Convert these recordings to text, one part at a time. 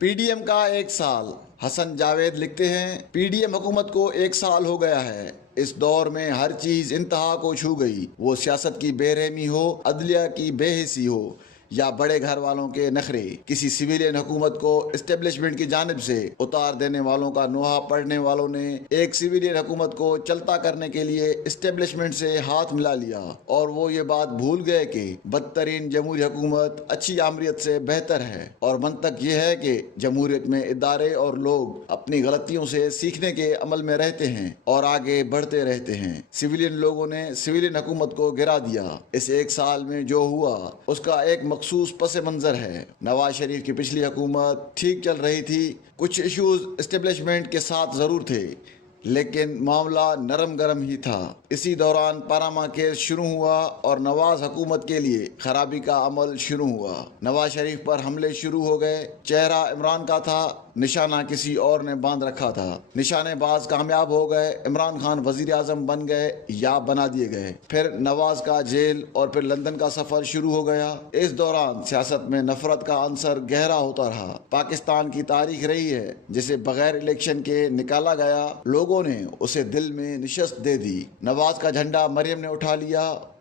P D M کا ایک سال۔ حسن جاوید لکھتے ہیں، پی ڈی ایم حکومت کو ایک سال ہو گیا ہے۔ اس دور میں ہر چیز انتہا کو چھو گئی، وہ سیاست کی بے رحمی ہو، عدلیہ کی بے حسی ہو یا بڑے گھر والوں کے نخرے۔ کسی سویلین حکومت کو اسٹیبلشمنٹ کی جانب سے اتار دینے والوں کا نوحہ پڑھنے والوں نے ایک سویلین حکومت کو چلتا کرنے کے لیے اسٹیبلشمنٹ سے ہاتھ ملا لیا، اور وہ یہ بات بھول گئے کہ بدترین جمہوری حکومت اچھی آمریت سے بہتر ہے۔ اور منطق یہ ہے کہ جمہوریت میں ادارے اور لوگ اپنی غلطیوں سے سیکھنے کے عمل میں رہتے ہیں اور آگے بڑھتے رہتے ہیں۔ سویلین لوگوں نے سویلین حکومت کو گرا دیا۔ اس ایک سال میں جو ہوا اس کا ایک مخصوص پس منظر ہے۔ نواز شریف کی پچھلی حکومت ٹھیک چل رہی تھی، کچھ ایشوز اسٹیبلشمنٹ کے ساتھ ضرور تھے، لیکن معاملہ نرم گرم ہی تھا۔ اسی دوران پاناما کیس شروع ہوا اور نواز حکومت کے لیے خرابی کا عمل شروع ہوا۔ نواز شریف پر حملے شروع ہو گئے۔ چہرہ عمران کا تھا، نشانہ کسی اور نے باندھ رکھا تھا۔ نشانے باز کامیاب ہو گئے، عمران خان وزیر اعظم بن گئے یا بنا دیے گئے۔ پھر نواز کا جیل اور پھر لندن کا سفر شروع ہو گیا۔ اس دوران سیاست میں نفرت کا عنصر گہرا ہوتا رہا۔ پاکستان کی تاریخ رہی ہے جسے بغیر الیکشن کے نکالا گیا، لوگوں نے اسے دل میں نشست دے دی۔ نواز کا جھنڈا مریم نے اٹھا لیا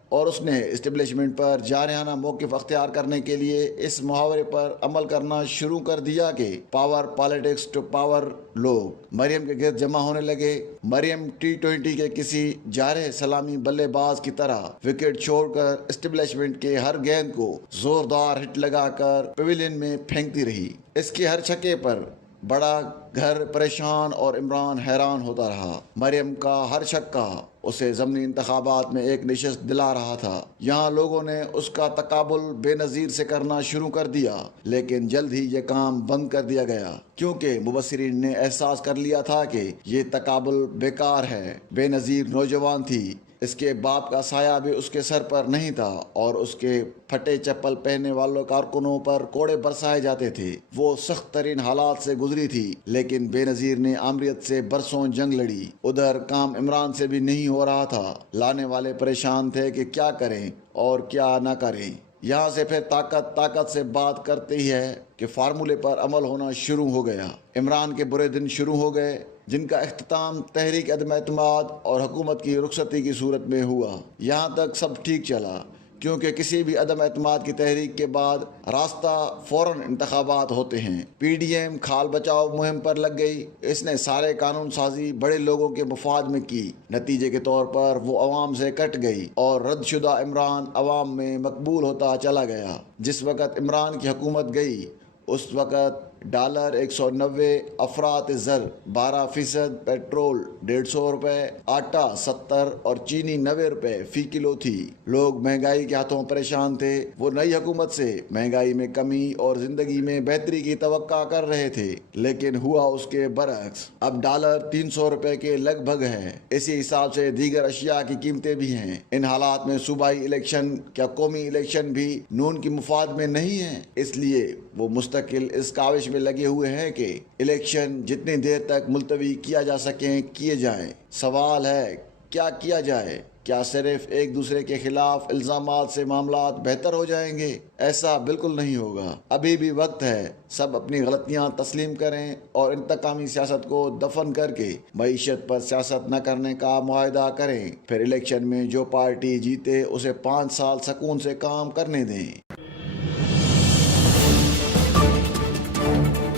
اور اس نے اسٹیبلشمنٹ پر جارحانہ موقف اختیار کرنے کے لیے اس محاورے پر عمل کرنا شروع کر دیا کہ پاور پالیٹکس ٹو پاور۔ لوگ مریم کے گرد جمع ہونے لگے۔ مریم T20 کے کسی جارح سلامی بلے باز کی طرح وکٹ چھوڑ کر اسٹیبلشمنٹ کے ہر گیند کو زوردار ہٹ لگا کر پیویلین میں پھینکتی رہی۔ اس کے ہر چھکے پر بڑا گھر پریشان اور عمران حیران ہوتا رہا۔ مریم کا ہر چھکا اسے ضمنی انتخابات میں ایک نشست دلا رہا تھا۔ یہاں لوگوں نے اس کا تقابل بے نظیر سے کرنا شروع کر دیا، لیکن جلد ہی یہ کام بند کر دیا گیا کیونکہ مبصرین نے احساس کر لیا تھا کہ یہ تقابل بیکار ہے۔ بے نظیر نوجوان تھی، اس کے باپ کا سایہ بھی اس کے سر پر نہیں تھا اور اس کے پھٹے چپل پہننے والوں کارکنوں پر کوڑے برسائے جاتے تھے۔ وہ سخت ترین حالات سے گزری تھی، لیکن بے نظیر نے آمریت سے برسوں جنگ لڑی۔ ادھر کام عمران سے بھی نہیں ہو رہا تھا۔ لانے والے پریشان تھے کہ کیا کریں اور کیا نہ کریں۔ یہاں سے پھر طاقت سے بات کرتے ہی ہے کہ فارمولے پر عمل ہونا شروع ہو گیا۔ عمران کے برے دن شروع ہو گئے، جن کا اختتام تحریک عدم اعتماد اور حکومت کی رخصتی کی صورت میں ہوا۔ یہاں تک سب ٹھیک چلا کیونکہ کسی بھی عدم اعتماد کی تحریک کے بعد راستہ فوراً انتخابات ہوتے ہیں۔ پی ڈی ایم کھال بچاؤ مہم پر لگ گئی۔ اس نے سارے قانون سازی بڑے لوگوں کے مفاد میں کی۔ نتیجے کے طور پر وہ عوام سے کٹ گئی اور رد شدہ عمران عوام میں مقبول ہوتا چلا گیا۔ جس وقت عمران کی حکومت گئی اس وقت $190، افراط زر 12%، پیٹرول $150، آٹا 70 اور چینی 90 روپے فی کلو تھی۔ لوگ مہنگائی کے ہاتھوں پریشان تھے۔ وہ نئی حکومت سے مہنگائی میں کمی اور زندگی میں بہتری کی توقع کر رہے تھے، لیکن ہوا اس کے برعکس۔ اب ڈالر 300 روپے کے لگ بھگ ہے۔ اسی حساب سے دیگر اشیاء کی قیمتیں بھی ہیں۔ ان حالات میں صوبائی الیکشن کیا قومی الیکشن بھی نون کی مفاد میں نہیں ہے؟ اس لیے وہ مستقل اس کاوش میں لگے ہوئے ہیں کہ الیکشن جتنی دیر تک ملتوی کیا جا سکیں کیے جائیں۔ سوال ہے کیا کیا جائے؟ کیا صرف ایک دوسرے کے خلاف الزامات سے معاملات بہتر ہو جائیں گے؟ ایسا بالکل نہیں ہوگا۔ ابھی بھی وقت ہے، سب اپنی غلطیاں تسلیم کریں اور انتقامی سیاست کو دفن کر کے معیشت پر سیاست نہ کرنے کا معاہدہ کریں۔ پھر الیکشن میں جو پارٹی جیتے اسے 5 سال سکون سے کام کرنے دیں۔